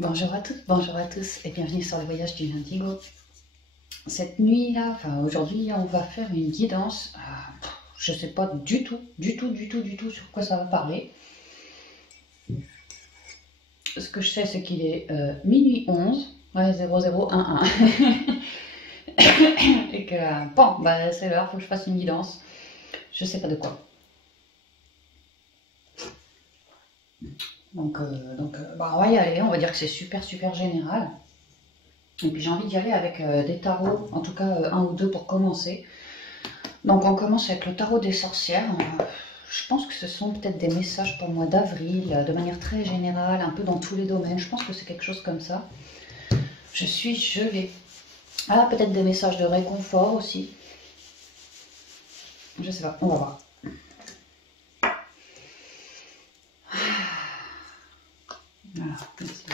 Bonjour à toutes, bonjour à tous et bienvenue sur le voyage du Indigo. Cette nuit-là, enfin aujourd'hui, on va faire une guidance. Je ne sais pas du tout sur quoi ça va parler. Ce que je sais, c'est qu'il est minuit 11, ouais, 0011. Et que, bon, bah, c'est l'heure, il faut que je fasse une guidance. Je sais pas de quoi. Donc, bah, on va y aller, on va dire que c'est super général. Et puis j'ai envie d'y aller avec des tarots, en tout cas un ou deux pour commencer. Donc on commence avec le tarot des sorcières. Je pense que ce sont peut-être des messages pour le mois d'avril, de manière très générale, un peu dans tous les domaines. Je pense que c'est quelque chose comme ça. Je suis gelée. Ah, peut-être des messages de réconfort aussi. Je sais pas, on va voir. Voilà, merci.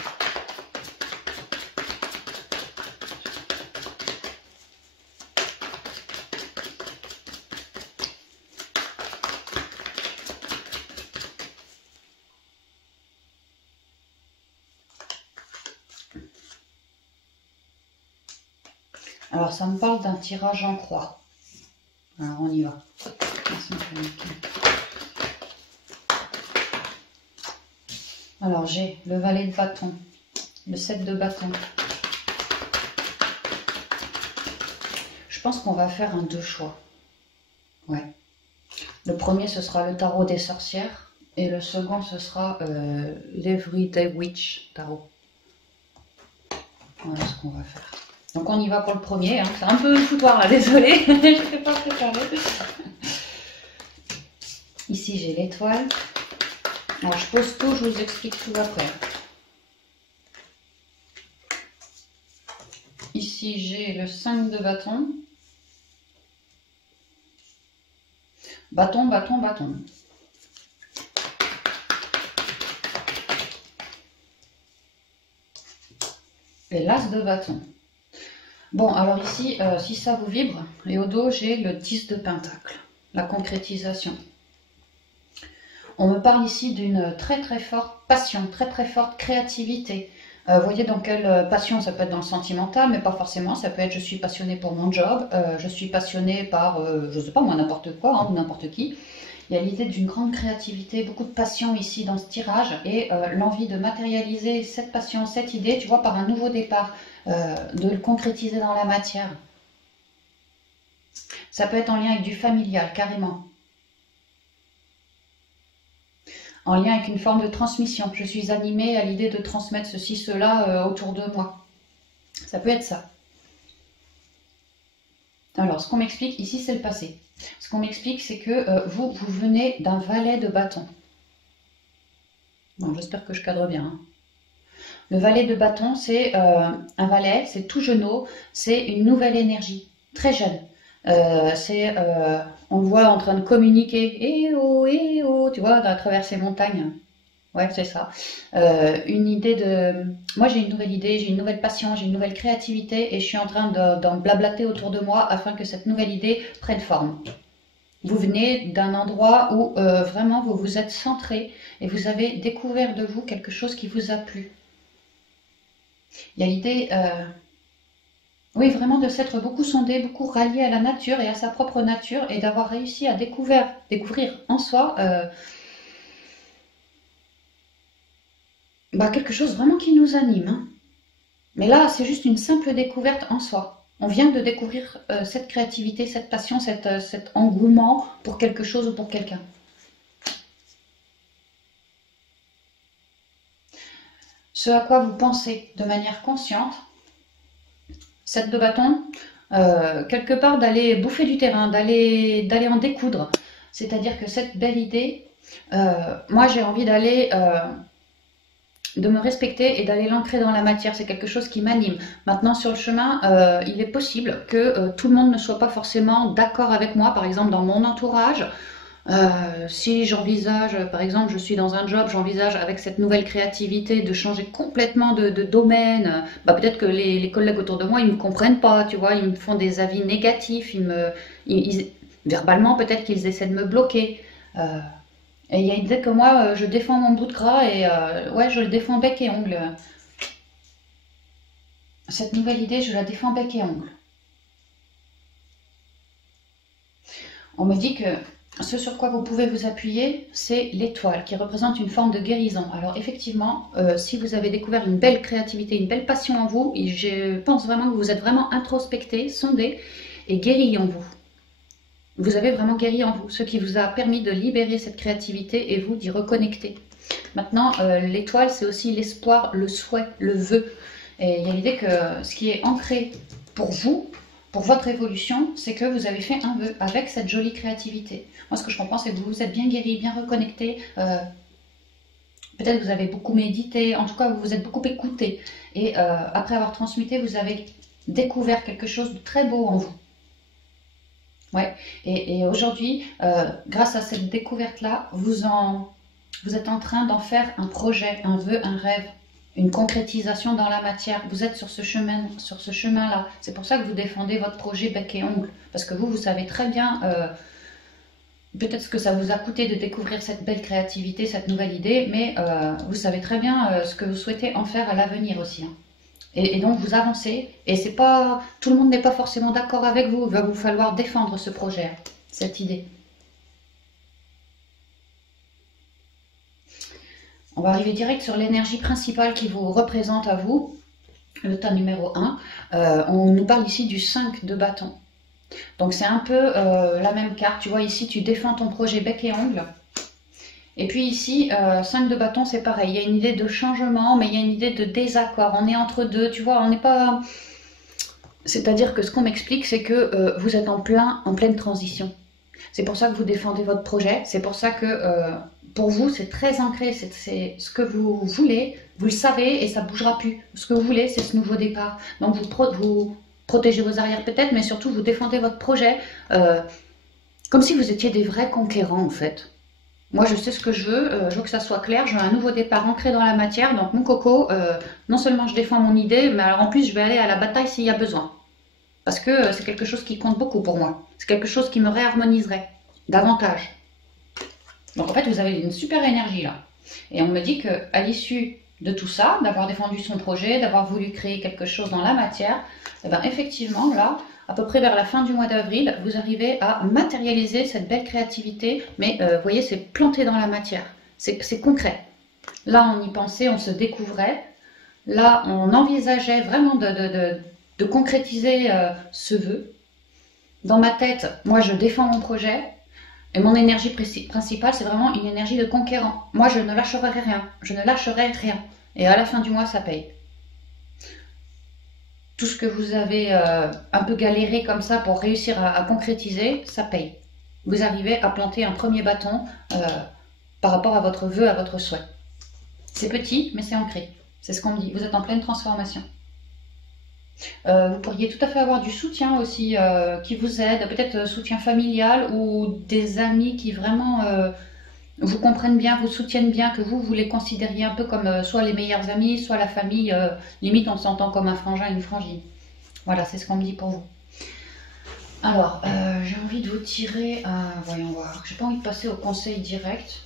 Alors ça me parle d'un tirage en croix. Alors on y va. Alors j'ai le valet de bâton, le 7 de bâton. Je pense qu'on va faire un deux choix. Ouais. Le premier ce sera le tarot des sorcières et le second ce sera l'Everyday Witch tarot. Voilà ce qu'on va faire. Donc on y va pour le premier, hein. C'est un peu foutoir là, désolé, je ne sais pas préparé. Ici j'ai l'étoile. Alors je pose tout, je vous explique tout après. Ici j'ai le 5 de bâton. Bâton, bâton, bâton. Et l'as de bâton. Bon, alors ici, si ça vous vibre, et au dos, j'ai le 10 de pentacle, la concrétisation. On me parle ici d'une très forte passion, très forte créativité. Vous voyez dans quelle passion, ça peut être dans le sentimental, mais pas forcément, ça peut être je suis passionnée pour mon job, je suis passionnée par, je sais pas moi, n'importe quoi, hein, ou n'importe qui. Il y a l'idée d'une grande créativité, beaucoup de passion ici dans ce tirage, et l'envie de matérialiser cette passion, cette idée, tu vois, par un nouveau départ. De le concrétiser dans la matière. Ça peut être en lien avec du familial, carrément. En lien avec une forme de transmission. Je suis animée à l'idée de transmettre ceci, cela autour de moi. Ça peut être ça. Alors, ce qu'on m'explique, ici c'est le passé. Ce qu'on m'explique, c'est que vous venez d'un valet de bâton. Bon, j'espère que je cadre bien. Hein. Le valet de bâton, c'est un valet, c'est tout jeuneau, c'est une nouvelle énergie, très jeune. On le voit en train de communiquer, eh oh, tu vois, à travers ces montagnes. Ouais, c'est ça. Une idée de... Moi, j'ai une nouvelle idée, j'ai une nouvelle passion, j'ai une nouvelle créativité et je suis en train d'en blablater autour de moi afin que cette nouvelle idée prenne forme. Vous venez d'un endroit où vraiment vous vous êtes centré et vous avez découvert de vous quelque chose qui vous a plu. Il y a l'idée, oui, vraiment de s'être beaucoup sondé, beaucoup rallié à la nature et à sa propre nature et d'avoir réussi à découvrir en soi quelque chose vraiment qui nous anime. Hein. Mais là, c'est juste une simple découverte en soi. On vient de découvrir cette créativité, cette passion, cet engouement pour quelque chose ou pour quelqu'un. Ce à quoi vous pensez de manière consciente, 7 de bâton, quelque part d'aller bouffer du terrain, d'aller en découdre. C'est-à-dire que cette belle idée, moi j'ai envie d'aller, de me respecter et d'aller l'ancrer dans la matière. C'est quelque chose qui m'anime. Maintenant sur le chemin, il est possible que tout le monde ne soit pas forcément d'accord avec moi, par exemple dans mon entourage. Si j'envisage, par exemple, je suis dans un job, j'envisage avec cette nouvelle créativité de changer complètement de domaine, peut-être que les collègues autour de moi, ils me comprennent pas, tu vois, ils me font des avis négatifs, verbalement, peut-être qu'ils essaient de me bloquer. Et il y a l'idée que moi, je défends mon bout de gras et ouais, je le défends bec et ongle. cette nouvelle idée, je la défends bec et ongle. On me dit que ce sur quoi vous pouvez vous appuyer, c'est l'étoile qui représente une forme de guérison. Alors effectivement, si vous avez découvert une belle créativité, une belle passion en vous, et je pense vraiment que vous êtes vraiment introspecté, sondé et guéri en vous. Vous avez vraiment guéri en vous, ce qui vous a permis de libérer cette créativité et vous d'y reconnecter. Maintenant, l'étoile, c'est aussi l'espoir, le souhait, le vœu. Et il y a l'idée que ce qui est ancré pour vous, pour votre évolution, c'est que vous avez fait un vœu avec cette jolie créativité. Moi, ce que je comprends, c'est que vous vous êtes bien guéri, bien reconnecté. Peut-être que vous avez beaucoup médité, en tout cas, vous vous êtes beaucoup écouté. Et après avoir transmuté, vous avez découvert quelque chose de très beau en vous. Ouais. Et aujourd'hui, grâce à cette découverte-là, vous êtes en train d'en faire un projet, un vœu, un rêve, une concrétisation dans la matière. Vous êtes sur ce chemin-là. C'est pour ça que vous défendez votre projet bec et ongle. Parce que vous savez très bien, peut-être ce que ça vous a coûté de découvrir cette belle créativité, cette nouvelle idée, mais vous savez très bien ce que vous souhaitez en faire à l'avenir aussi. Hein. Et donc vous avancez, et c'est pas, tout le monde n'est pas forcément d'accord avec vous. Il va vous falloir défendre ce projet, cette idée. On va arriver direct sur l'énergie principale qui vous représente à vous, le tas numéro 1. On nous parle ici du 5 de bâton. Donc c'est un peu la même carte. Tu vois, ici tu défends ton projet bec et ongle. Et puis ici, 5 de bâton, c'est pareil. Il y a une idée de changement, mais il y a une idée de désaccord. On est entre deux, tu vois, on n'est pas... C'est-à-dire que ce qu'on m'explique, c'est que vous êtes en pleine transition. C'est pour ça que vous défendez votre projet. C'est pour ça que... pour vous, c'est très ancré, c'est ce que vous voulez, vous le savez et ça ne bougera plus. Ce que vous voulez, c'est ce nouveau départ. Donc vous protégez vos arrières peut-être, mais surtout vous défendez votre projet comme si vous étiez des vrais conquérants en fait. Moi, je sais ce que je veux que ça soit clair, je veux un nouveau départ ancré dans la matière. Donc mon coco, non seulement je défends mon idée, mais alors en plus je vais aller à la bataille s'il y a besoin. Parce que c'est quelque chose qui compte beaucoup pour moi. C'est quelque chose qui me réharmoniserait davantage. Donc en fait, vous avez une super énergie là. Et on me dit qu'à l'issue de tout ça, d'avoir défendu son projet, d'avoir voulu créer quelque chose dans la matière, eh ben, effectivement, là, à peu près vers la fin du mois d'avril, vous arrivez à matérialiser cette belle créativité. Mais vous voyez, c'est planté dans la matière. C'est concret. Là, on y pensait, on se découvrait. Là, on envisageait vraiment de concrétiser ce vœu. Dans ma tête, moi, je défends mon projet. Et mon énergie principale, c'est vraiment une énergie de conquérant. Moi, je ne lâcherai rien. Je ne lâcherai rien. Et à la fin du mois, ça paye. Tout ce que vous avez un peu galéré comme ça pour réussir à concrétiser, ça paye. Vous arrivez à planter un premier bâton par rapport à votre vœu, à votre souhait. C'est petit, mais c'est ancré. C'est ce qu'on me dit. Vous êtes en pleine transformation. Vous pourriez tout à fait avoir du soutien aussi qui vous aide, peut-être soutien familial ou des amis qui vraiment vous comprennent bien, vous soutiennent bien, que vous les considériez un peu comme soit les meilleurs amis, soit la famille, limite on s'entend comme un frangin, une frangine. Voilà, c'est ce qu'on me dit pour vous. Alors, j'ai envie de vous tirer, voyons voir, j'ai pas envie de passer au conseil direct.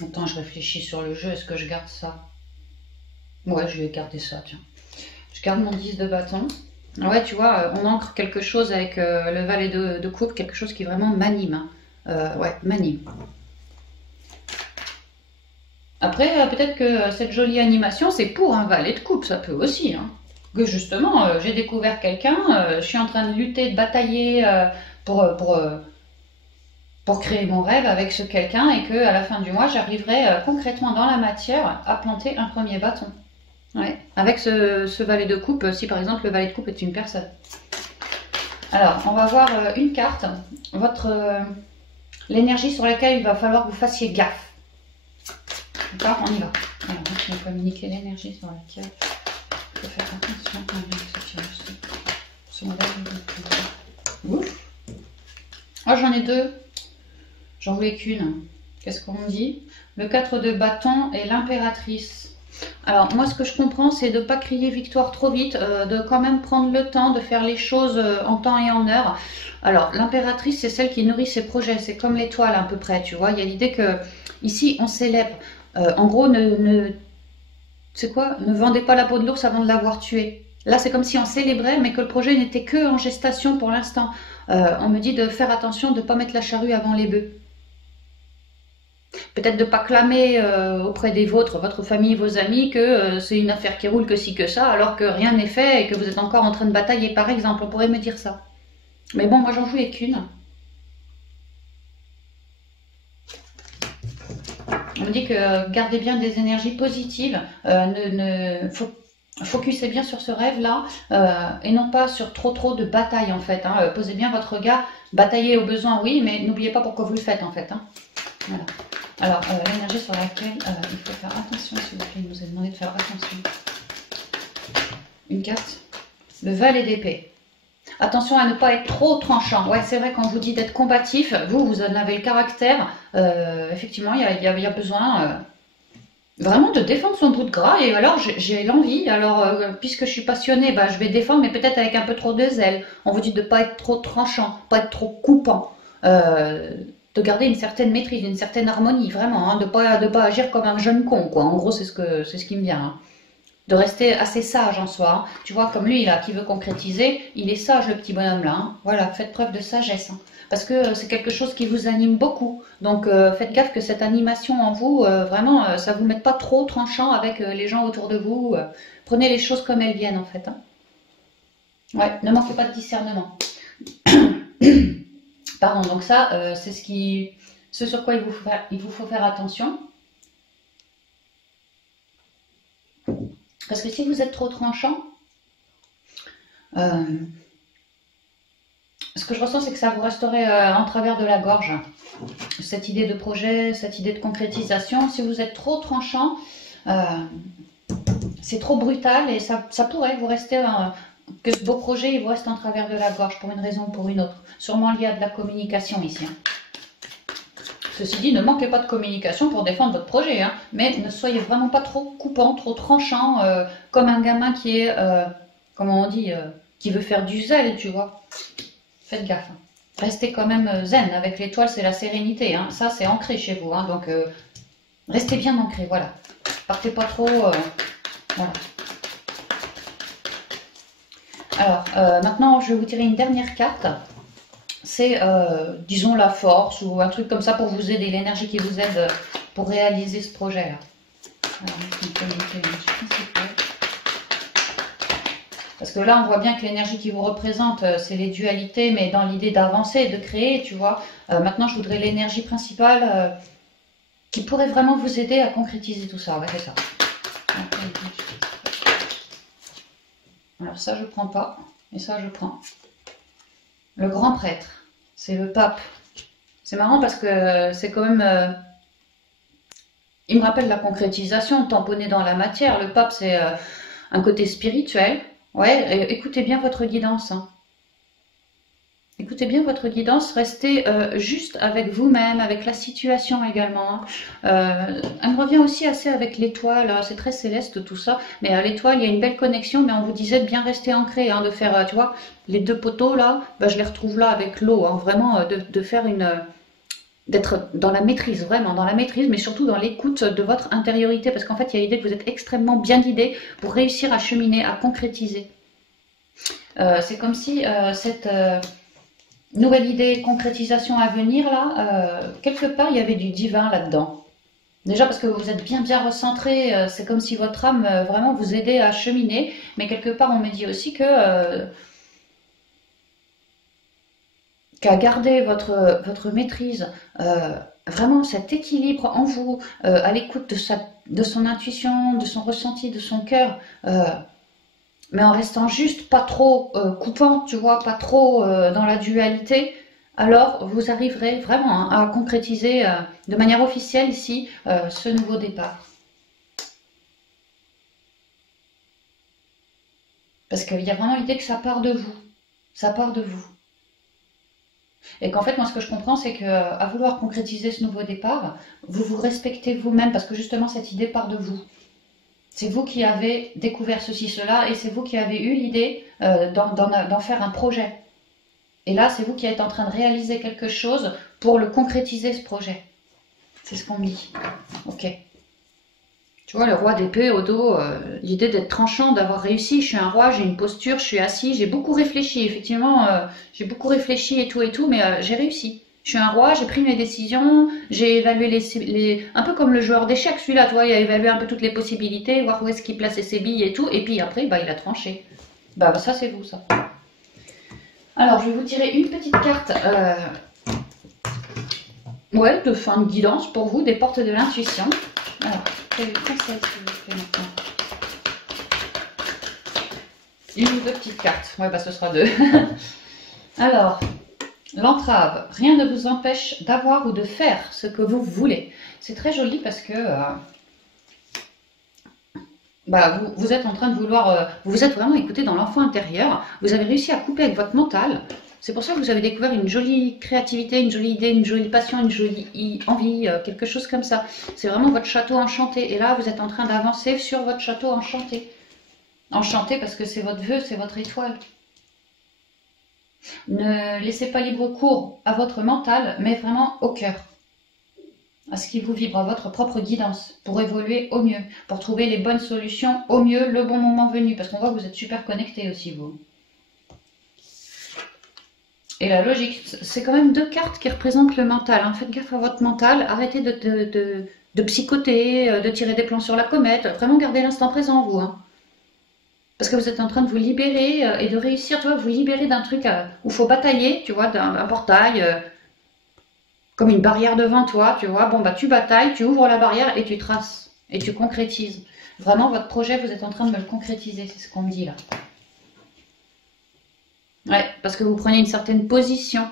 Attends, je réfléchis sur le jeu. Est-ce que je garde ça? Ouais, je vais garder ça, tiens. Je garde mon 10 de bâton. Ouais, tu vois, on ancre quelque chose avec le valet de coupe, quelque chose qui vraiment m'anime. Ouais, m'anime. Après, peut-être que cette jolie animation, c'est pour un valet de coupe, ça peut aussi. Hein. Que justement, j'ai découvert quelqu'un, je suis en train de lutter, de batailler pour créer mon rêve avec ce quelqu'un et qu'à la fin du mois, j'arriverai concrètement dans la matière à planter un premier bâton. Ouais. Avec ce valet de coupe, si par exemple le valet de coupe est une personne. Alors, on va voir une carte, l'énergie sur laquelle il va falloir que vous fassiez gaffe. D'accord, on y va. Alors, je vais communiquer l'énergie sur laquelle il faut faire attention Ouf. Oh, j'en ai deux. J'en voulais qu'une. Qu'est-ce qu'on me dit? Le 4 de bâton et l'impératrice. Alors, moi, ce que je comprends, c'est de ne pas crier victoire trop vite, de quand même prendre le temps de faire les choses en temps et en heure. Alors, l'impératrice, c'est celle qui nourrit ses projets. C'est comme l'étoile à peu près, tu vois. Il y a l'idée que, ici, on célèbre En gros, c'est quoi? Ne vendez pas la peau de l'ours avant de l'avoir tué. Là, c'est comme si on célébrait, mais que le projet n'était que en gestation pour l'instant. On me dit de faire attention, de ne pas mettre la charrue avant les bœufs. Peut-être de ne pas clamer auprès des vôtres, votre famille, vos amis, que c'est une affaire qui roule que ci, que ça, alors que rien n'est fait et que vous êtes encore en train de batailler, par exemple. On pourrait me dire ça. Mais bon, moi, j'en jouais qu'une. On me dit que gardez bien des énergies positives, focussez bien sur ce rêve-là et non pas sur trop de bataille en fait. Hein. Posez bien votre regard, bataillez au besoin, oui, mais n'oubliez pas pourquoi vous le faites en fait. Hein. Voilà. Alors, l'énergie sur laquelle il faut faire attention, s'il vous plaît, il nous a demandé de faire attention. Une carte, le valet d'épée. Attention à ne pas être trop tranchant. Ouais, c'est vrai, quand on vous dit d'être combatif, vous en avez le caractère. Effectivement, il y a besoin vraiment de défendre son bout de gras. Et alors, j'ai l'envie. Alors, puisque je suis passionnée, bah, je vais défendre, mais peut-être avec un peu trop de zèle. On vous dit de ne pas être trop tranchant, pas être trop coupant. De garder une certaine maîtrise, une certaine harmonie, vraiment. Hein, de pas agir comme un jeune con, quoi. En gros, c'est ce qui me vient. Hein. De rester assez sage en soi. Hein. Tu vois, comme lui, là, qui veut concrétiser, il est sage, le petit bonhomme, là. Hein. Voilà, faites preuve de sagesse. Hein. Parce que c'est quelque chose qui vous anime beaucoup. Donc, faites gaffe que cette animation en vous, vraiment, ça ne vous mette pas trop tranchant avec les gens autour de vous. Prenez les choses comme elles viennent, en fait. Hein. Ouais, ne manquez pas de discernement. Pardon, donc ça, c'est ce sur quoi il vous faut faire attention. Parce que si vous êtes trop tranchant, ce que je ressens, c'est que ça vous resterait en travers de la gorge. Cette idée de projet, cette idée de concrétisation. Si vous êtes trop tranchant, c'est trop brutal et ça pourrait vous rester... que ce beau projet, il vous reste en travers de la gorge pour une raison ou pour une autre. Sûrement lié à de la communication ici. Hein. Ceci dit, ne manquez pas de communication pour défendre votre projet, hein, mais ne soyez vraiment pas trop coupant, trop tranchant, comme un gamin qui est, comment on dit, qui veut faire du zèle, tu vois. Faites gaffe. Hein. Restez quand même zen. Avec l'étoile, c'est la sérénité. Hein. Ça, c'est ancré chez vous. Hein, donc, restez bien ancré, voilà. Partez pas trop, voilà. Alors, maintenant, je vais vous tirer une dernière carte. C'est, disons, la force ou un truc comme ça pour vous aider, l'énergie qui vous aide pour réaliser ce projet-là. Parce que là, on voit bien que l'énergie qui vous représente, c'est les dualités, mais dans l'idée d'avancer, de créer, tu vois. Maintenant, je voudrais l'énergie principale qui pourrait vraiment vous aider à concrétiser tout ça. Ouais, c'est ça. Alors ça, je prends pas. Et ça, je prends. Le grand prêtre. C'est le pape. C'est marrant parce que c'est quand même... il me rappelle la concrétisation, tamponner dans la matière. Le pape, c'est un côté spirituel. Ouais, écoutez bien votre guidance. Hein. Écoutez bien votre guidance. Restez juste avec vous-même, avec la situation également. Hein. Elle me revient aussi assez avec l'étoile. C'est très céleste tout ça. Mais l'étoile, il y a une belle connexion. Mais on vous disait de bien rester ancré. Hein, de faire, tu vois, les deux poteaux là, bah, je les retrouve là avec l'eau. Hein, vraiment, de faire une... d'être dans la maîtrise, vraiment dans la maîtrise, mais surtout dans l'écoute de votre intériorité. Parce qu'en fait, il y a l'idée que vous êtes extrêmement bien guidé pour réussir à cheminer, à concrétiser. C'est comme si cette... nouvelle idée, concrétisation à venir, là, quelque part, il y avait du divin là-dedans. Déjà parce que vous êtes bien recentré, c'est comme si votre âme vraiment vous aidait à cheminer, mais quelque part, on me dit aussi que qu'à garder votre maîtrise, vraiment cet équilibre en vous, à l'écoute de son intuition, de son ressenti, de son cœur, mais en restant juste pas trop coupant, tu vois, pas trop dans la dualité, alors vous arriverez vraiment hein, à concrétiser de manière officielle ici ce nouveau départ. Parce qu'il y a vraiment l'idée que ça part de vous. Ça part de vous. Et qu'en fait, moi, ce que je comprends, c'est qu'à vouloir concrétiser ce nouveau départ, vous vous respectez vous-même, parce que justement, cette idée part de vous. C'est vous qui avez découvert ceci, cela, et c'est vous qui avez eu l'idée d'en faire un projet. Et là, c'est vous qui êtes en train de réaliser quelque chose pour le concrétiser, ce projet. C'est ce qu'on me dit. Ok. Tu vois, le roi d'épée au dos, l'idée d'être tranchant, d'avoir réussi. Je suis un roi, j'ai une posture, je suis assis. J'ai beaucoup réfléchi, effectivement. J'ai beaucoup réfléchi et tout, mais j'ai réussi. Je suis un roi, j'ai pris mes décisions, j'ai évalué un peu comme le joueur d'échecs, celui-là, tu vois, il a évalué un peu toutes les possibilités, voir où est-ce qu'il plaçait ses billes et tout, et puis après, bah, il a tranché. Bah, ça, c'est vous, ça. Alors, je vais vous tirer une petite carte, ouais, de fin de guidance pour vous, des portes de l'intuition. Alors, quel conseil, s'il vous plaît, maintenant? Une ou deux petites cartes. Ouais, bah, ce sera deux. Alors, l'entrave. Rien ne vous empêche d'avoir ou de faire ce que vous voulez. C'est très joli parce que bah, vous êtes en train de vouloir... vous vous êtes vraiment écouté dans l'enfant intérieur. Vous avez réussi à couper avec votre mental. C'est pour ça que vous avez découvert une jolie créativité, une jolie idée, une jolie passion, une jolie envie, quelque chose comme ça. C'est vraiment votre château enchanté. Et là, vous êtes en train d'avancer sur votre château enchanté. Enchanté parce que c'est votre vœu, c'est votre étoile. Ne laissez pas libre cours à votre mental, mais vraiment au cœur. À ce qui vous vibre, à votre propre guidance, pour évoluer au mieux, pour trouver les bonnes solutions au mieux, le bon moment venu. Parce qu'on voit que vous êtes super connecté aussi, vous. Et la logique, c'est quand même deux cartes qui représentent le mental. Hein. Faites gaffe à votre mental, arrêtez de psychoter, de tirer des plans sur la comète. Vraiment gardez l'instant présent, vous. Hein. Parce que vous êtes en train de vous libérer et de réussir, tu vois, vous libérer d'un truc où il faut batailler, tu vois, d'un portail, comme une barrière devant toi, tu vois. Bon, bah tu batailles, tu ouvres la barrière et tu traces, et tu concrétises. Vraiment, votre projet, vous êtes en train de me le concrétiser, c'est ce qu'on me dit là. Ouais, parce que vous prenez une certaine position.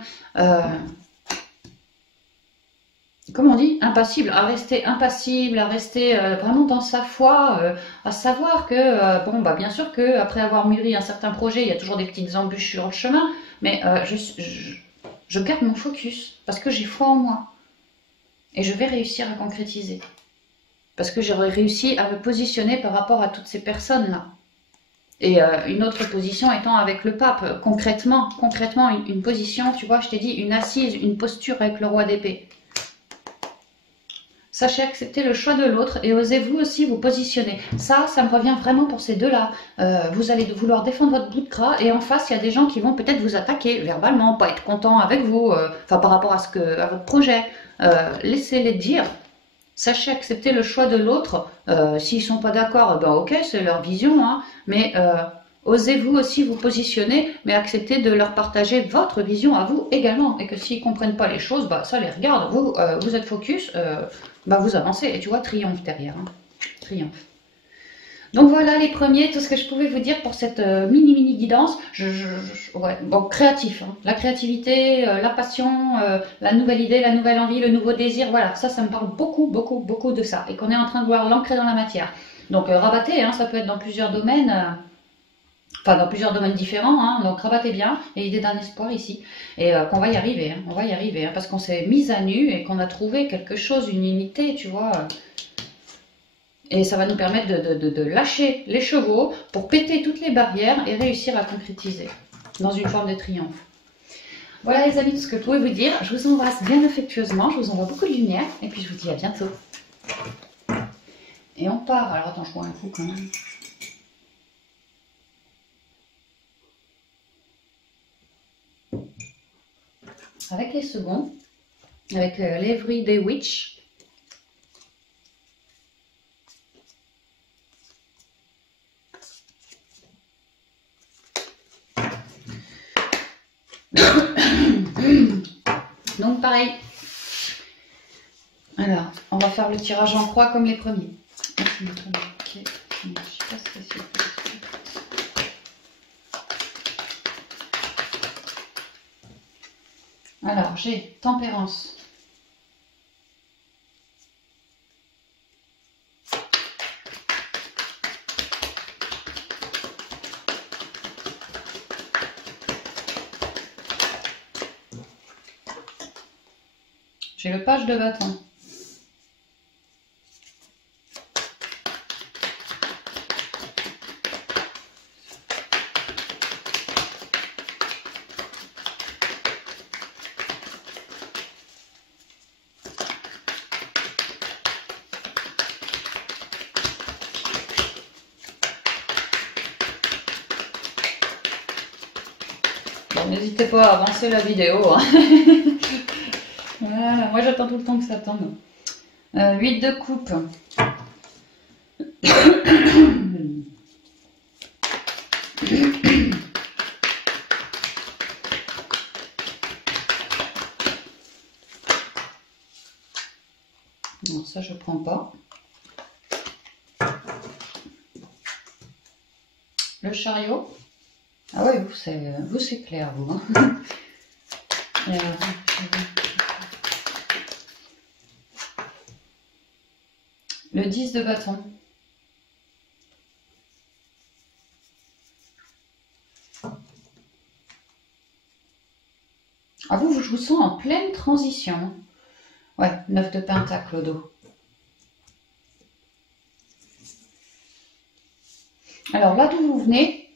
Comment on dit, impassible, à rester impassible, à rester vraiment dans sa foi, à savoir que, bon, bah bien sûr qu'après avoir mûri un certain projet, il y a toujours des petites embûches sur le chemin, mais je garde mon focus, parce que j'ai foi en moi, et je vais réussir à concrétiser, parce que j'aurais réussi à me positionner par rapport à toutes ces personnes-là. Et une autre position étant avec le pape, concrètement une position, tu vois, je t'ai dit, une assise, une posture avec le roi d'épée. Sachez accepter le choix de l'autre et osez vous aussi vous positionner. Ça me revient vraiment pour ces deux-là. Vous allez vouloir défendre votre bout de gras et en face, il y a des gens qui vont peut-être vous attaquer verbalement, pas être contents avec vous, enfin par rapport à votre projet. Laissez-les dire. Sachez accepter le choix de l'autre. S'ils sont pas d'accord, ben ok, c'est leur vision, hein, mais osez-vous aussi vous positionner, mais acceptez de leur partager votre vision à vous également. Et que s'ils comprennent pas les choses, bah ça les regarde. Vous êtes focus, bah vous avancez. Et tu vois, triomphe derrière. Hein. Triomphe. Donc voilà les premiers, tout ce que je pouvais vous dire pour cette mini guidance. Ouais, bon, créatif, hein. La créativité, la passion, la nouvelle idée, la nouvelle envie, le nouveau désir, voilà, ça me parle beaucoup de ça. Et qu'on est en train de voir l'ancrer dans la matière. Donc rabattez, hein, ça peut être dans plusieurs domaines. Enfin, dans plusieurs domaines différents, hein, donc rabattez bien, et l'idée d'un espoir ici, et qu'on va y arriver, hein, on va y arriver, hein, parce qu'on s'est mis à nu et qu'on a trouvé quelque chose, une unité, tu vois, et ça va nous permettre de lâcher les chevaux pour péter toutes les barrières et réussir à concrétiser dans une forme de triomphe. Voilà les amis, tout ce que je pouvais vous dire, je vous embrasse bien affectueusement, je vous envoie beaucoup de lumière, et puis je vous dis à bientôt. Et on part, alors attends, je bois un coup quand même. Avec les seconds, avec l'Everyday Witch. Donc pareil. Alors, on va faire le tirage en croix comme les premiers. Alors, j'ai tempérance. J'ai le page de bâton. n'hésitez pas à avancer la vidéo. Hein. Voilà, moi j'attends tout le temps que ça tombe. 8 de coupe. Non, ça je prends pas. Le chariot. Ah ouais, vous c'est clair, vous. Hein. Le 10 de bâton. Ah vous, je vous sens en pleine transition. Ouais, 9 de pentacle au dos. Alors là d'où vous venez,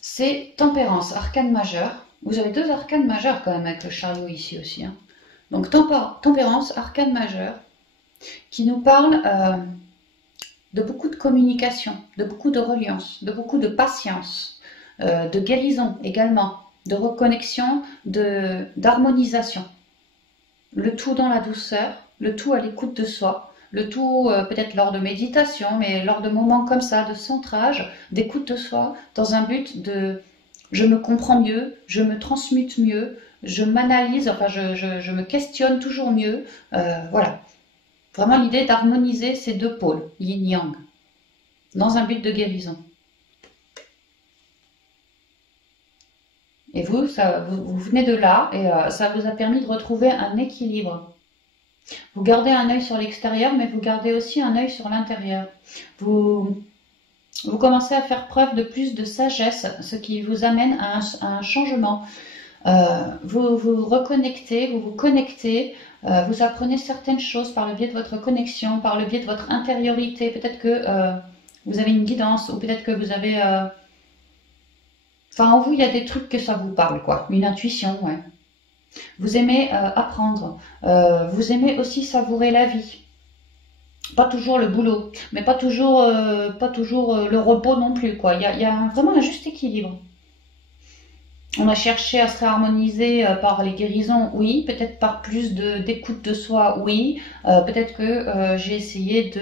c'est tempérance, arcane majeur. Vous avez 2 arcanes majeures quand même avec le chariot ici aussi. Hein. Donc tempérance, arcane majeur, qui nous parle de beaucoup de communication, de beaucoup de reliance, de beaucoup de patience, de guérison également, de reconnexion, d'harmonisation. Le tout dans la douceur, le tout à l'écoute de soi, le tout peut-être lors de méditation, mais lors de moments comme ça, de centrage, d'écoute de soi, dans un but de je me comprends mieux, je me transmute mieux, je m'analyse, enfin je me questionne toujours mieux, voilà. Vraiment l'idée d'harmoniser ces 2 pôles, yin-yang, dans un but de guérison. Et vous, vous venez de là et ça vous a permis de retrouver un équilibre. Vous gardez un œil sur l'extérieur, mais vous gardez aussi un œil sur l'intérieur. Vous commencez à faire preuve de plus de sagesse, ce qui vous amène à un changement. Vous vous reconnectez, vous vous connectez, vous apprenez certaines choses par le biais de votre connexion, par le biais de votre intériorité. Peut-être que vous avez une guidance ou peut-être que vous avez... Enfin, en vous, il y a des trucs que ça vous parle, quoi. Une intuition, ouais. Vous aimez apprendre. Vous aimez aussi savourer la vie. Pas toujours le boulot, mais pas toujours le repos non plus, quoi. Il y a vraiment un juste équilibre. On a cherché à se réharmoniser par les guérisons, oui. Peut-être par plus d'écoute de soi, oui. Peut-être que j'ai essayé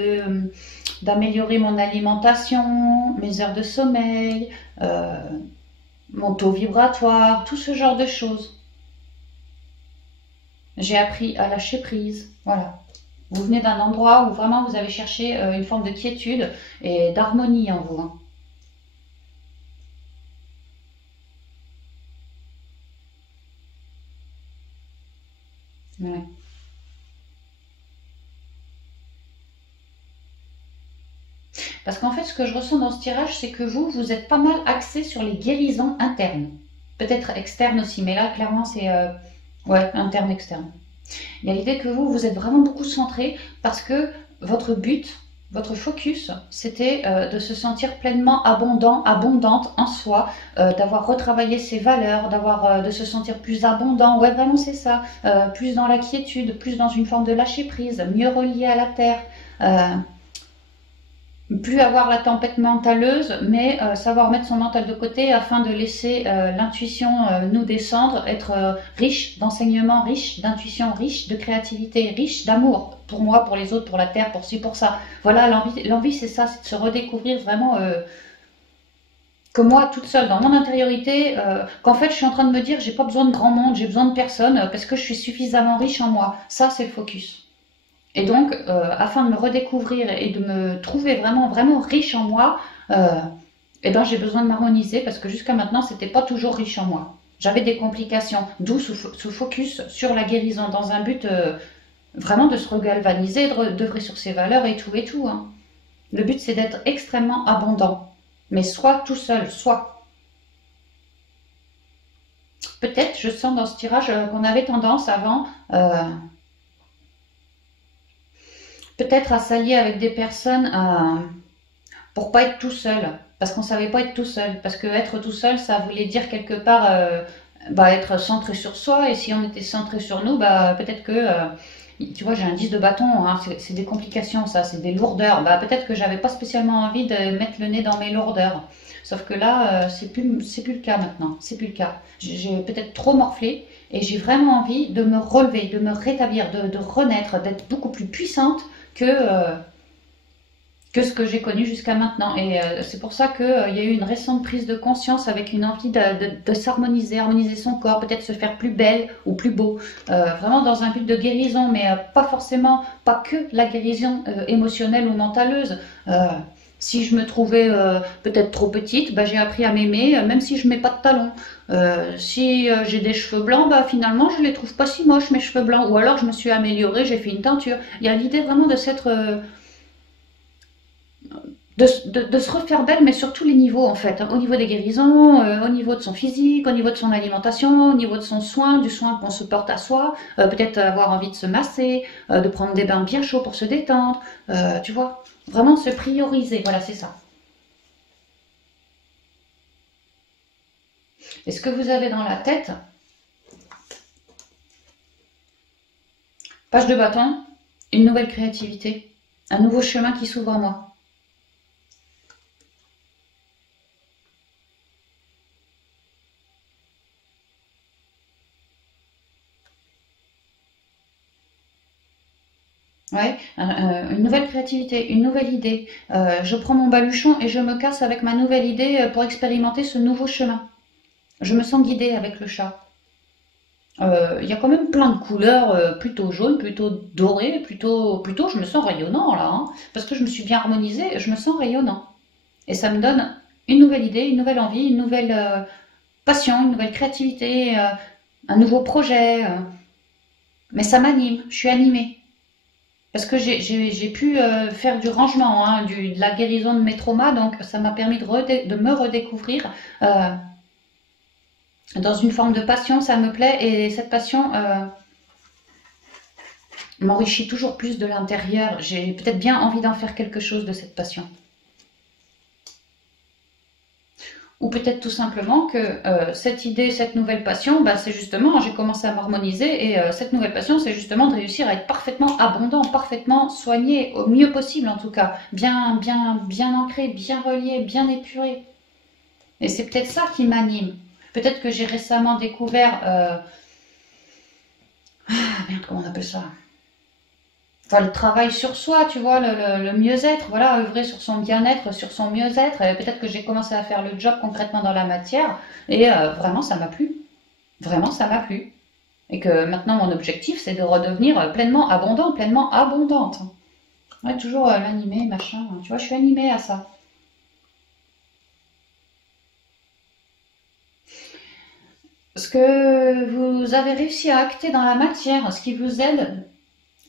d'améliorer mon alimentation, mes heures de sommeil, mon taux vibratoire, tout ce genre de choses. J'ai appris à lâcher prise, voilà. Vous venez d'un endroit où vraiment vous avez cherché une forme de quiétude et d'harmonie en vous. Hein. Ouais. Parce qu'en fait, ce que je ressens dans ce tirage, c'est que vous êtes pas mal axé sur les guérisons internes. Peut-être externes aussi, mais là, clairement, c'est ouais, interne, externe. Il y a l'idée que vous êtes vraiment beaucoup centré parce que votre but, votre focus, c'était de se sentir pleinement abondante en soi, d'avoir retravaillé ses valeurs, de se sentir plus abondant. Ouais, vraiment, c'est ça. Plus dans la quiétude, plus dans une forme de lâcher prise, mieux relié à la terre. Plus avoir la tempête mentaleuse, mais savoir mettre son mental de côté afin de laisser l'intuition nous descendre, être riche d'enseignement, riche d'intuition, riche de créativité, riche d'amour, pour moi, pour les autres, pour la terre, pour ci, pour ça. Voilà, l'envie c'est ça, c'est de se redécouvrir vraiment que moi, toute seule, dans mon intériorité, qu'en fait je suis en train de me dire j'ai pas besoin de grand monde, j'ai besoin de personne, parce que je suis suffisamment riche en moi. Ça, c'est le focus. Et donc, afin de me redécouvrir et de me trouver vraiment, vraiment riche en moi, eh ben, j'ai besoin de m'harmoniser parce que jusqu'à maintenant, c'était pas toujours riche en moi. J'avais des complications, d'où ce focus sur la guérison dans un but vraiment de se regalvaniser, d'œuvrer sur ses valeurs et tout. Hein. Le but, c'est d'être extrêmement abondant, mais soit tout seul, soit. Peut-être, je sens dans ce tirage qu'on avait tendance avant... peut-être à s'allier avec des personnes pour pas être tout seul, parce qu'on savait pas être tout seul, parce que être tout seul, ça voulait dire quelque part être centré sur soi, et si on était centré sur nous, peut-être que, tu vois, j'ai un 10 de bâton, hein, c'est des complications ça, c'est des lourdeurs, peut-être que j'avais pas spécialement envie de mettre le nez dans mes lourdeurs. Sauf que là, c'est plus le cas maintenant. C'est plus le cas. J'ai peut-être trop morflé et j'ai vraiment envie de me relever, de me rétablir, de renaître, d'être beaucoup plus puissante que ce que j'ai connu jusqu'à maintenant. Et c'est pour ça qu'il y a eu une récente prise de conscience avec une envie de s'harmoniser, harmoniser son corps, peut-être se faire plus belle ou plus beau, vraiment dans un but de guérison, mais pas forcément, pas que la guérison émotionnelle ou mentaleuse. Si je me trouvais peut-être trop petite, bah, j'ai appris à m'aimer, même si je mets pas de talons. Si j'ai des cheveux blancs, bah, finalement je les trouve pas si moches mes cheveux blancs. Ou alors je me suis améliorée, j'ai fait une teinture. Il y a l'idée vraiment de s'être de se refaire belle, mais sur tous les niveaux en fait, hein. Au niveau des guérisons, au niveau de son physique, au niveau de son alimentation, au niveau de son soin, du soin qu'on se porte à soi, peut-être avoir envie de se masser, de prendre des bains bien chauds pour se détendre, tu vois, vraiment se prioriser, voilà c'est ça. Et ce que vous avez dans la tête, page de bâton, une nouvelle créativité, un nouveau chemin qui s'ouvre à moi. Ouais, une nouvelle créativité, une nouvelle idée. Je prends mon baluchon et je me casse avec ma nouvelle idée pour expérimenter ce nouveau chemin. Je me sens guidée avec le chat. Il y a quand même plein de couleurs plutôt jaunes, plutôt dorées, plutôt je me sens rayonnant là, hein, parce que je me suis bien harmonisée, je me sens rayonnant. Et ça me donne une nouvelle idée, une nouvelle envie, une nouvelle passion, une nouvelle créativité, un nouveau projet. Mais ça m'anime, je suis animée. Parce que j'ai pu faire du rangement, hein, de la guérison de mes traumas, donc ça m'a permis de me redécouvrir dans une forme de passion, ça me plaît, et cette passion m'enrichit toujours plus de l'intérieur. J'ai peut-être bien envie d'en faire quelque chose de cette passion. Ou peut-être tout simplement que cette idée, cette nouvelle passion, bah, c'est justement, j'ai commencé à m'harmoniser, et cette nouvelle passion, c'est justement de réussir à être parfaitement abondant, parfaitement soigné, au mieux possible en tout cas, bien ancré, bien relié, bien épuré. Et c'est peut-être ça qui m'anime. Peut-être que j'ai récemment découvert, merde, comment on appelle ça? Enfin, le travail sur soi, tu vois, le mieux-être, voilà, œuvrer sur son bien-être, sur son mieux-être. Peut-être que j'ai commencé à faire le job concrètement dans la matière, et vraiment ça m'a plu. Vraiment ça m'a plu. Et que maintenant mon objectif c'est de redevenir pleinement abondant, pleinement abondante. Ouais, toujours l'animer, machin, hein. Tu vois, je suis animée à ça. Ce que vous avez réussi à acter dans la matière, ce qui vous aide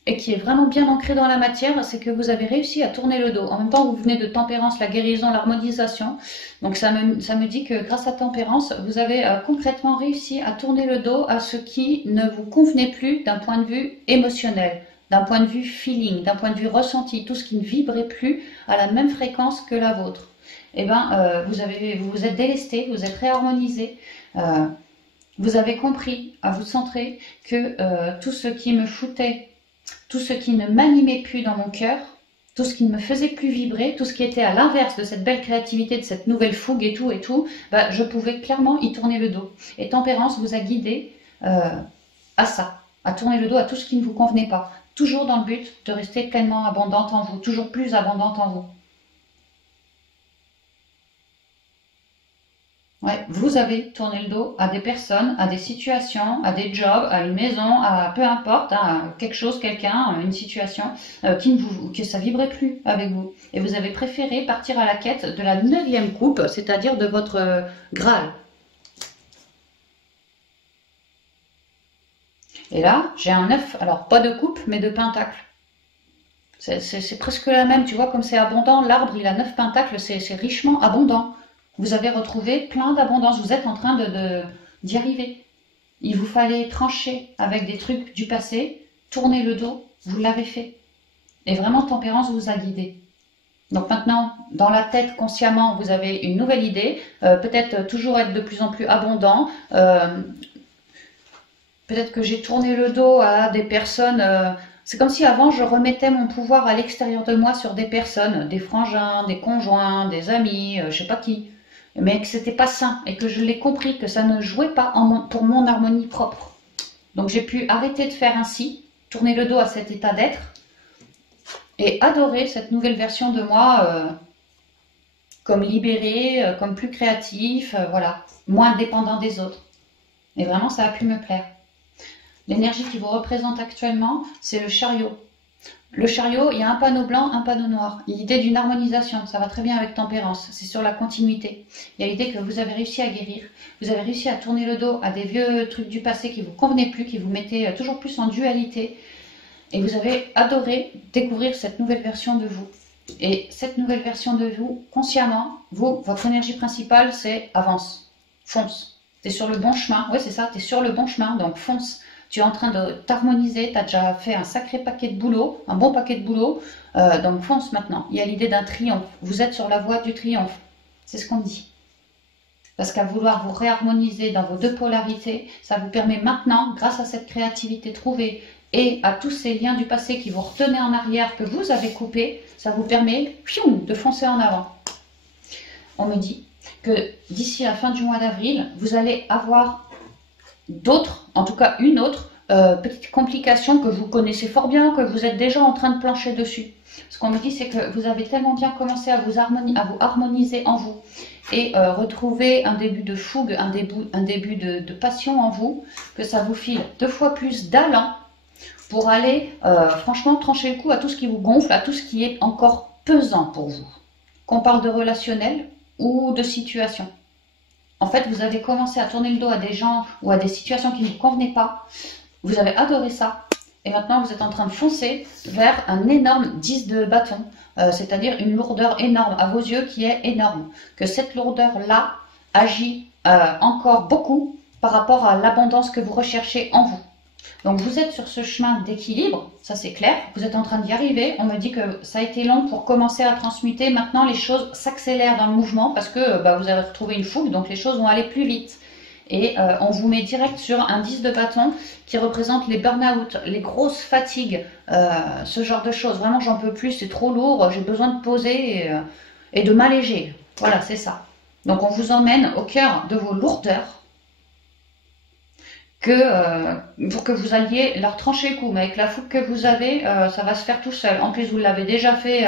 et qui est vraiment bien ancré dans la matière, c'est que vous avez réussi à tourner le dos. En même temps, vous venez de tempérance, la guérison, l'harmonisation. Donc ça me dit que grâce à tempérance, vous avez concrètement réussi à tourner le dos à ce qui ne vous convenait plus d'un point de vue émotionnel, d'un point de vue feeling, d'un point de vue ressenti, tout ce qui ne vibrait plus à la même fréquence que la vôtre. Eh bien, vous vous êtes délesté, vous êtes réharmonisé. Vous avez compris, à vous centrer, que tout ce qui me foutait, tout ce qui ne m'animait plus dans mon cœur, tout ce qui ne me faisait plus vibrer, tout ce qui était à l'inverse de cette belle créativité, de cette nouvelle fougue et tout, bah, je pouvais clairement y tourner le dos. Et Tempérance vous a guidé à ça, à tourner le dos à tout ce qui ne vous convenait pas. Toujours dans le but de rester pleinement abondante en vous, toujours plus abondante en vous. Ouais, vous avez tourné le dos à des personnes, à des situations, à des jobs, à une maison, à peu importe, hein, à quelque chose, quelqu'un, une situation que ça vibrait plus avec vous. Et vous avez préféré partir à la quête de la 9e coupe, c'est-à-dire de votre Graal. Et là, j'ai un 9, alors pas de coupe, mais de pentacle. C'est presque la même, tu vois, comme c'est abondant, l'arbre il a 9 pentacles, c'est richement abondant. Vous avez retrouvé plein d'abondance, vous êtes en train d'y arriver. Il vous fallait trancher avec des trucs du passé, tourner le dos, vous l'avez fait. Et vraiment, Tempérance vous a guidé. Donc maintenant, dans la tête, consciemment, vous avez une nouvelle idée, peut-être toujours être de plus en plus abondant, peut-être que j'ai tourné le dos à des personnes. C'est comme si avant je remettais mon pouvoir à l'extérieur de moi sur des personnes, des frangins, des conjoints, des amis, je sais pas qui. mais que c'était pas sain et que je l'ai compris, que ça ne jouait pas pour mon harmonie propre. Donc j'ai pu arrêter de faire ainsi, tourner le dos à cet état d'être et adorer cette nouvelle version de moi comme libérée, comme plus créatif, voilà, moins dépendant des autres. Et vraiment, ça a pu me plaire. L'énergie qui vous représente actuellement, c'est le chariot. Le chariot, il y a un panneau blanc, un panneau noir. Il y a l'idée d'une harmonisation, ça va très bien avec tempérance, c'est sur la continuité. Il y a l'idée que vous avez réussi à guérir, vous avez réussi à tourner le dos à des vieux trucs du passé qui ne vous convenaient plus, qui vous mettaient toujours plus en dualité. Et vous avez adoré découvrir cette nouvelle version de vous. Et cette nouvelle version de vous, consciemment, votre énergie principale, c'est avance, fonce. Tu es sur le bon chemin, oui c'est ça, tu es sur le bon chemin, donc fonce. Tu es en train de t'harmoniser, tu as déjà fait un sacré paquet de boulot, un bon paquet de boulot, donc fonce maintenant. Il y a l'idée d'un triomphe, vous êtes sur la voie du triomphe, c'est ce qu'on dit. Parce qu'à vouloir vous réharmoniser dans vos deux polarités, ça vous permet maintenant, grâce à cette créativité trouvée et à tous ces liens du passé qui vous retenaient en arrière, que vous avez coupés, ça vous permet de foncer en avant. On me dit que d'ici la fin du mois d'avril, vous allez avoir d'autres, en tout cas une autre, petite complication que vous connaissez fort bien, que vous êtes déjà en train de plancher dessus. Ce qu'on me dit, c'est que vous avez tellement bien commencé à vous harmoniser en vous et retrouver un début de fougue, un début de passion en vous, que ça vous file 2 fois plus d'allant pour aller franchement trancher le coup à tout ce qui vous gonfle, à tout ce qui est encore pesant pour vous. Qu'on parle de relationnel ou de situation. En fait, vous avez commencé à tourner le dos à des gens ou à des situations qui ne vous convenaient pas. Vous avez adoré ça. Et maintenant, vous êtes en train de foncer vers un énorme 10 de bâton. C'est-à-dire une lourdeur énorme à vos yeux qui est énorme. Que cette lourdeur-là agit encore beaucoup par rapport à l'abondance que vous recherchez en vous. Donc vous êtes sur ce chemin d'équilibre, ça c'est clair, vous êtes en train d'y arriver. On me dit que ça a été long pour commencer à transmuter, maintenant les choses s'accélèrent dans le mouvement parce que vous avez retrouvé une fougue, donc les choses vont aller plus vite. Et on vous met direct sur un 10 de bâton qui représente les burn-out, les grosses fatigues, ce genre de choses. Vraiment j'en peux plus, c'est trop lourd, j'ai besoin de poser et de m'alléger. Voilà, c'est ça. Donc on vous emmène au cœur de vos lourdeurs, pour que vous alliez leur trancher le coup. Mais avec la fougue que vous avez, ça va se faire tout seul. En plus, vous l'avez déjà fait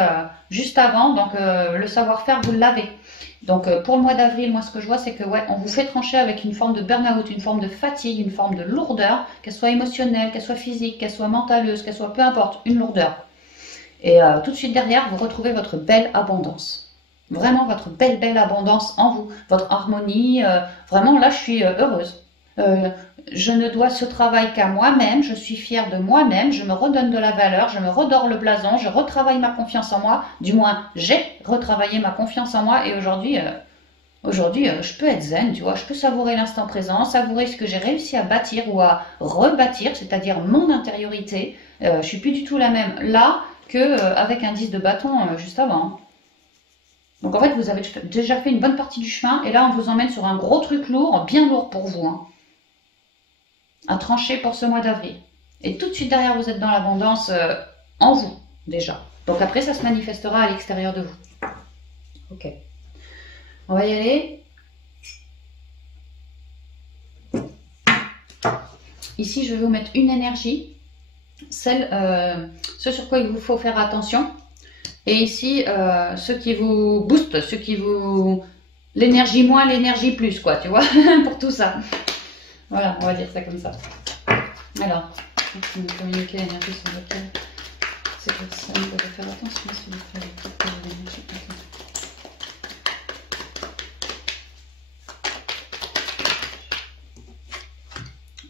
juste avant, donc le savoir-faire, vous l'avez. Donc pour le mois d'avril, moi ce que je vois, c'est que on vous fait trancher avec une forme de burn-out, une forme de fatigue, une forme de lourdeur, qu'elle soit émotionnelle, qu'elle soit physique, qu'elle soit mentaleuse, qu'elle soit peu importe, une lourdeur. Et tout de suite derrière, vous retrouvez votre belle abondance. Vraiment votre belle abondance en vous, votre harmonie. Vraiment là, je suis heureuse. Je ne dois ce travail qu'à moi-même, je suis fière de moi-même, je me redonne de la valeur, je me redore le blason, je retravaille ma confiance en moi, du moins j'ai retravaillé ma confiance en moi et aujourd'hui, je peux être zen, tu vois, je peux savourer l'instant présent, savourer ce que j'ai réussi à bâtir ou à rebâtir, c'est-à-dire mon intériorité. Je suis plus du tout la même là qu'avec un 10 de bâton juste avant. Donc en fait, vous avez déjà fait une bonne partie du chemin et là on vous emmène sur un gros truc lourd, bien lourd pour vous, hein, à trancher pour ce mois d'avril. Et tout de suite derrière, vous êtes dans l'abondance en vous, déjà. Donc après, ça se manifestera à l'extérieur de vous. Ok. On va y aller. Ici, je vais vous mettre une énergie, ce sur quoi il vous faut faire attention. Et ici, ce qui vous booste, ce qui vous... l'énergie moins, l'énergie plus, quoi, tu vois, pour tout ça. Voilà, on va dire ça comme ça. Alors, vous me communiquez l'énergie sur laquelle c'est pour ça, vous devez faire attention si vous faites l'énergie.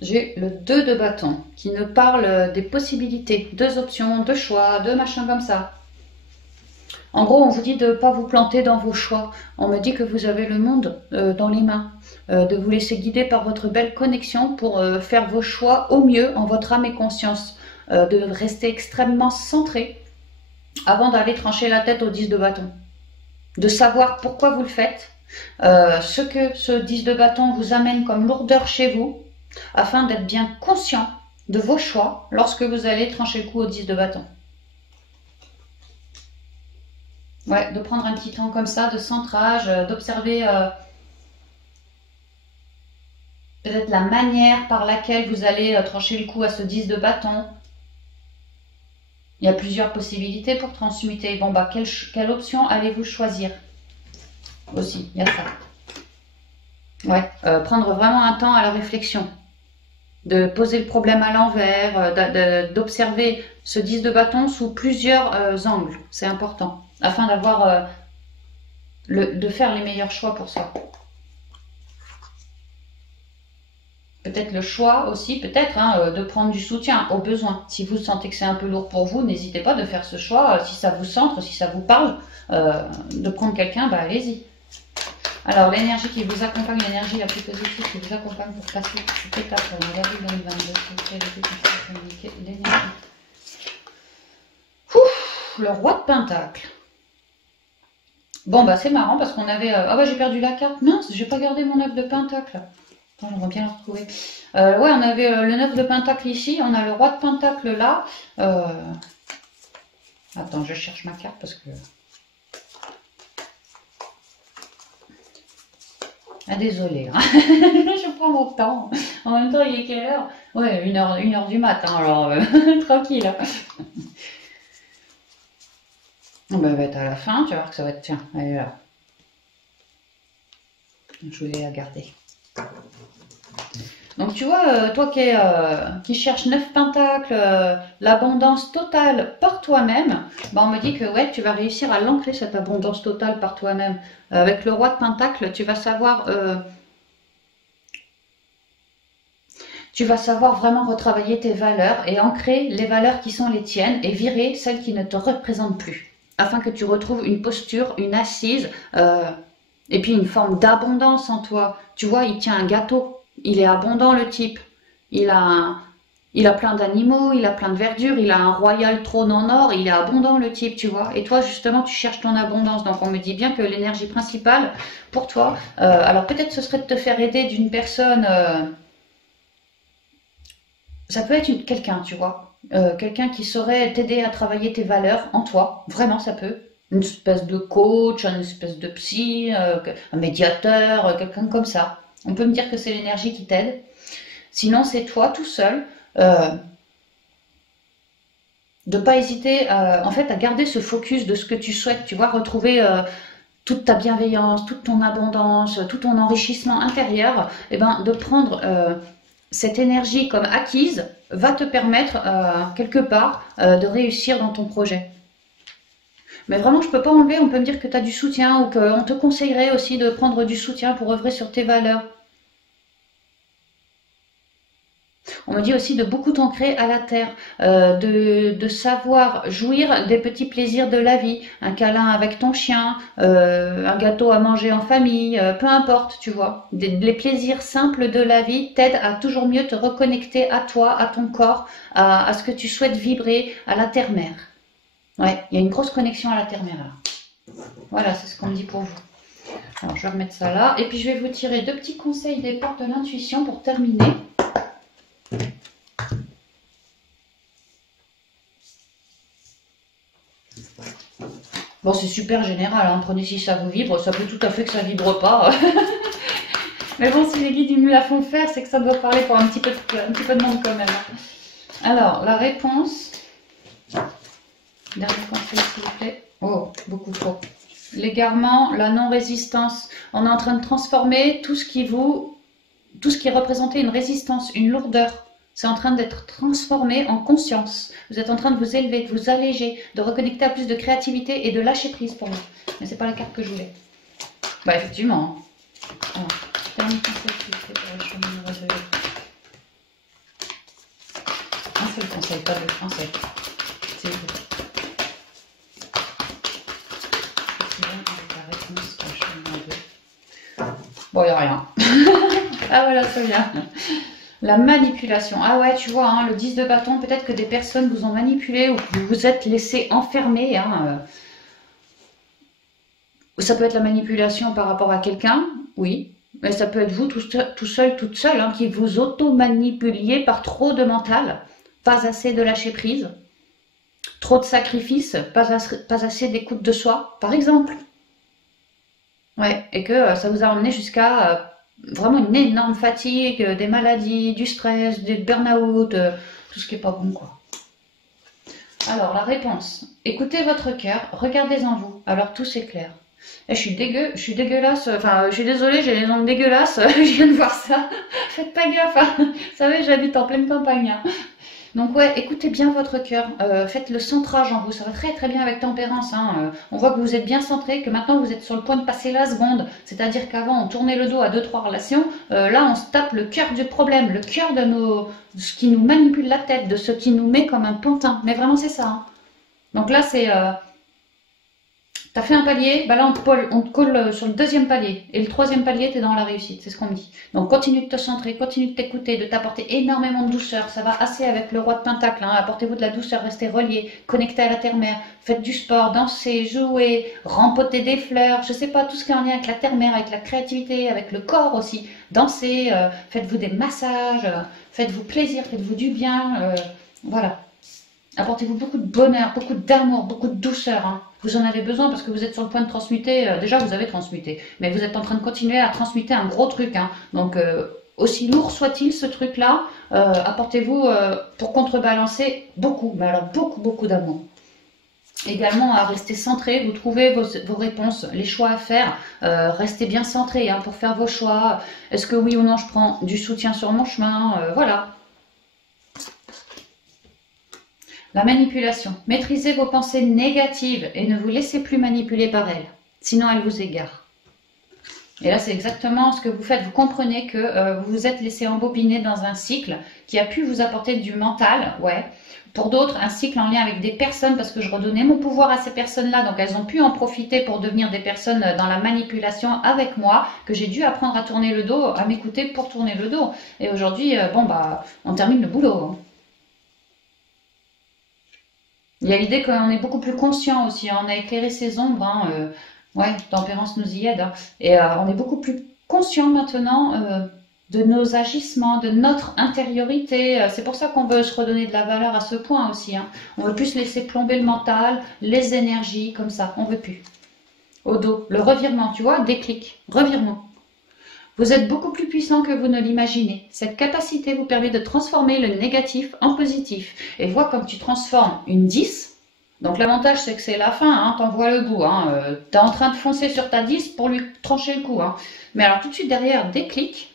J'ai le 2 de bâton qui nous parle des possibilités, 2 options, 2 choix, 2 machins comme ça. En gros, on vous dit de ne pas vous planter dans vos choix. On me dit que vous avez le monde dans les mains, de vous laisser guider par votre belle connexion pour faire vos choix au mieux en votre âme et conscience, de rester extrêmement centré avant d'aller trancher la tête au 10 de bâton. De savoir pourquoi vous le faites, ce que ce 10 de bâton vous amène comme lourdeur chez vous, afin d'être bien conscient de vos choix lorsque vous allez trancher le coup au 10 de bâton. Ouais, de prendre un petit temps comme ça, de centrage, d'observer peut-être la manière par laquelle vous allez trancher le coup à ce 10 de bâton. Il y a plusieurs possibilités pour transmuter. Bon, bah, quelle option allez-vous choisir? Aussi, il y a ça. Ouais, prendre vraiment un temps à la réflexion. De poser le problème à l'envers, d'observer ce 10 de bâton sous plusieurs angles. C'est important, afin d'avoir de faire les meilleurs choix pour soi. Peut-être le choix aussi, peut-être, hein, de prendre du soutien au besoin. Si vous sentez que c'est un peu lourd pour vous, n'hésitez pas de faire ce choix. Si ça vous centre, si ça vous parle, de prendre quelqu'un, bah allez-y. Alors, l'énergie qui vous accompagne, l'énergie la plus positive qui vous accompagne pour passer cette étape en avril 2022, l'énergie. Le roi de Pentacle. Bon, bah c'est marrant parce qu'on avait... Ah bah j'ai perdu la carte. Mince, j'ai pas gardé mon œuf de Pentacle. J'aimerais bien la retrouver. Ouais, on avait le 9 de Pentacle ici, on a le roi de Pentacle là. Attends, je cherche ma carte parce que... Ah, désolé, hein. Je prends mon temps. En même temps, il est quelle heure? Ouais, 1h du matin, alors tranquille. Bah, elle va être à la fin, tu vas voir que ça va être... Tiens, elle est là. Je voulais la garder. Donc tu vois, toi qui cherches 9 pentacles, l'abondance totale par toi-même, bah on me dit que ouais, tu vas réussir à l'ancrer cette abondance totale par toi-même. Avec le roi de pentacles, tu vas savoir vraiment retravailler tes valeurs et ancrer les valeurs qui sont les tiennes et virer celles qui ne te représentent plus. Afin que tu retrouves une posture, une assise et puis une forme d'abondance en toi. Tu vois, il tient un gâteau. Il est abondant le type, il a plein d'animaux, il a plein de verdure, il a un royal trône en or, il est abondant le type, tu vois. Et toi justement tu cherches ton abondance, donc on me dit bien que l'énergie principale pour toi, alors peut-être ce serait de te faire aider d'une personne, ça peut être quelqu'un, tu vois, quelqu'un qui saurait t'aider à travailler tes valeurs en toi, vraiment ça peut. Une espèce de coach, une espèce de psy, un médiateur, quelqu'un comme ça. On peut me dire que c'est l'énergie qui t'aide. Sinon, c'est toi tout seul. De ne pas hésiter en fait, à garder ce focus de ce que tu souhaites. Tu vois, retrouver toute ta bienveillance, toute ton abondance, tout ton enrichissement intérieur. Et ben, de prendre cette énergie comme acquise va te permettre quelque part de réussir dans ton projet. Mais vraiment, je ne peux pas enlever. On peut me dire que tu as du soutien ou qu'on te conseillerait aussi de prendre du soutien pour œuvrer sur tes valeurs. On me dit aussi de beaucoup t'ancrer à la terre, de savoir jouir des petits plaisirs de la vie, un câlin avec ton chien, un gâteau à manger en famille, peu importe, tu vois. Les plaisirs simples de la vie t'aident à toujours mieux te reconnecter à toi, à ton corps, à ce que tu souhaites vibrer, à la terre-mère. Ouais, il y a une grosse connexion à la terre-mère là. Voilà, c'est ce qu'on me dit pour vous. Alors, je vais remettre ça là. Et puis, je vais vous tirer 2 petits conseils des portes de l'intuition pour terminer. Bon, c'est super général, hein. Prenez si ça vous vibre, ça peut tout à fait que ça vibre pas. Mais bon, si les guides ils nous la font faire, c'est que ça doit parler pour un petit peu de monde quand même. Alors, la réponse. Dernier conseil, s'il vous plaît. Oh, beaucoup trop. L'égarement, la non-résistance. On est en train de transformer tout ce qui représentait une résistance, une lourdeur. C'est en train d'être transformé en conscience. Vous êtes en train de vous élever, de vous alléger, de reconnecter à plus de créativité et de lâcher prise pour moi. Mais c'est pas la carte que je voulais. Bah effectivement. Alors, dernier conseil s'il vous plaît pour le chemin numéro 2. Un seul conseil, pas deux, un seul. S'il vous plaît. Bon, il n'y a rien. Ah voilà, c'est bien. La manipulation. Ah ouais, tu vois, hein, le 10 de bâton, peut-être que des personnes vous ont manipulé ou que vous vous êtes laissé enfermer. Hein. Ça peut être la manipulation par rapport à quelqu'un, oui. Mais ça peut être vous tout seul, toute seule, hein, qui vous auto-manipuliez par trop de mental, pas assez de lâcher prise. trop de sacrifices, pas assez d'écoute de soi, par exemple. Ouais, et que ça vous a emmené jusqu'à vraiment une énorme fatigue, des maladies, du stress, du burn-out, tout ce qui est pas bon, quoi. Alors, la réponse. Écoutez votre cœur, regardez en vous. Alors, tout s'éclaire. Eh, je suis dégueulasse. Enfin, je suis désolée, j'ai les ongles dégueulasses. Je viens de voir ça. Faites pas gaffe, hein. Vous savez, j'habite en pleine campagne, hein. Donc ouais, écoutez bien votre cœur, faites le centrage en vous, ça va très très bien avec tempérance, hein. On voit que vous êtes bien centré, que maintenant vous êtes sur le point de passer la seconde, c'est-à-dire qu'avant on tournait le dos à deux trois relations, là on se tape le cœur du problème, le cœur de ce qui nous manipule la tête, de ce qui nous met comme un pantin, mais vraiment c'est ça, hein. Donc là c'est t'as fait un palier, bah là on te colle sur le deuxième palier. Et le troisième palier, t'es dans la réussite, c'est ce qu'on me dit. Donc continue de te centrer, continue de t'écouter, de t'apporter énormément de douceur. Ça va assez avec le roi de Pentacle, hein. Apportez-vous de la douceur, restez reliés, connectés à la terre-mère. Faites du sport, dansez, jouez, rempotez des fleurs. Je sais pas, tout ce qui est en lien avec la terre-mère, avec la créativité, avec le corps aussi. Dansez, faites-vous des massages, faites-vous plaisir, faites-vous du bien. Voilà. Apportez-vous beaucoup de bonheur, beaucoup d'amour, beaucoup de douceur, hein. Vous en avez besoin parce que vous êtes sur le point de transmuter. Déjà, vous avez transmuté, mais vous êtes en train de continuer à transmuter un gros truc, hein. Donc, aussi lourd soit-il ce truc-là, apportez-vous pour contrebalancer beaucoup, mais alors beaucoup, beaucoup d'amour. Également à rester centré, vous trouvez vos réponses, les choix à faire, restez bien centré, hein, pour faire vos choix. Est-ce que oui ou non je prends du soutien sur mon chemin, voilà. La manipulation. Maîtrisez vos pensées négatives et ne vous laissez plus manipuler par elles. Sinon, elles vous égarent. Et là, c'est exactement ce que vous faites. Vous comprenez que vous vous êtes laissé embobiner dans un cycle qui a pu vous apporter du mental, ouais. Pour d'autres, un cycle en lien avec des personnes, parce que je redonnais mon pouvoir à ces personnes-là, donc elles ont pu en profiter pour devenir des personnes dans la manipulation avec moi, que j'ai dû apprendre à tourner le dos, à m'écouter pour tourner le dos. Et aujourd'hui, bon, bah, on termine le boulot, hein. Il y a l'idée qu'on est beaucoup plus conscient aussi, hein. On a éclairé ses ombres, hein, ouais, tempérance nous y aide, hein. Et on est beaucoup plus conscient maintenant de nos agissements, de notre intériorité. C'est pour ça qu'on veut se redonner de la valeur à ce point aussi, hein. On veut plus se laisser plomber le mental, les énergies, comme ça, on veut plus. Au dos, le revirement, tu vois, déclic, revirement. Vous êtes beaucoup plus puissant que vous ne l'imaginez. Cette capacité vous permet de transformer le négatif en positif. Et vois comme tu transformes une 10. Donc l'avantage c'est que c'est la fin, hein, t'en vois le bout. Hein, t'es en train de foncer sur ta 10 pour lui trancher le cou, hein. Mais alors tout de suite derrière, déclic.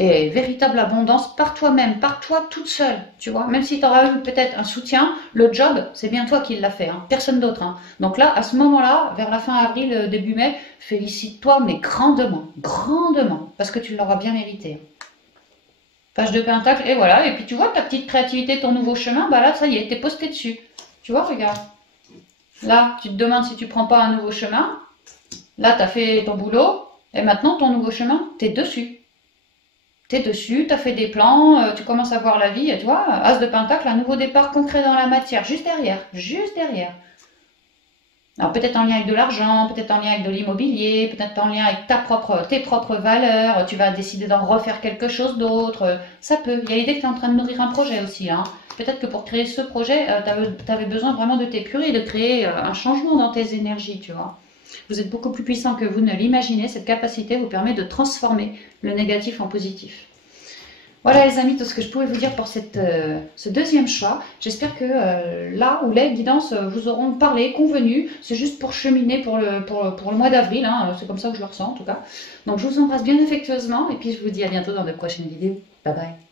Et véritable abondance par toi-même, par toi toute seule, tu vois. Même si tu auras eu peut-être un soutien, le job, c'est bien toi qui l'as fait, hein, personne d'autre, hein. Donc là, à ce moment-là, vers la fin avril, début mai, félicite-toi, mais grandement, grandement, parce que tu l'auras bien mérité. Page de pentacle, et voilà. Et puis tu vois, ta petite créativité, ton nouveau chemin, bah là, ça y est, t'es posté dessus. Tu vois, regarde. Là, tu te demandes si tu prends pas un nouveau chemin. Là, tu as fait ton boulot, et maintenant, ton nouveau chemin, t'es dessus. T'es dessus, t'as fait des plans, tu commences à voir la vie, et tu vois, As de Pentacle, un nouveau départ concret dans la matière, juste derrière, juste derrière. Alors peut-être en lien avec de l'argent, peut-être en lien avec de l'immobilier, peut-être en lien avec tes propres valeurs, tu vas décider d'en refaire quelque chose d'autre, ça peut. Il y a l'idée que tu es en train de nourrir un projet aussi, hein. Peut-être que pour créer ce projet, tu avais besoin vraiment de t'épurer, de créer un changement dans tes énergies, tu vois. Vous êtes beaucoup plus puissant que vous ne l'imaginez. Cette capacité vous permet de transformer le négatif en positif. Voilà les amis, tout ce que je pouvais vous dire pour ce deuxième choix. J'espère que là où les guidances vous auront parlé, convenu. C'est juste pour cheminer pour le mois d'avril, hein. C'est comme ça que je le ressens en tout cas. Donc je vous embrasse bien affectueusement et puis je vous dis à bientôt dans de prochaines vidéos. Bye bye.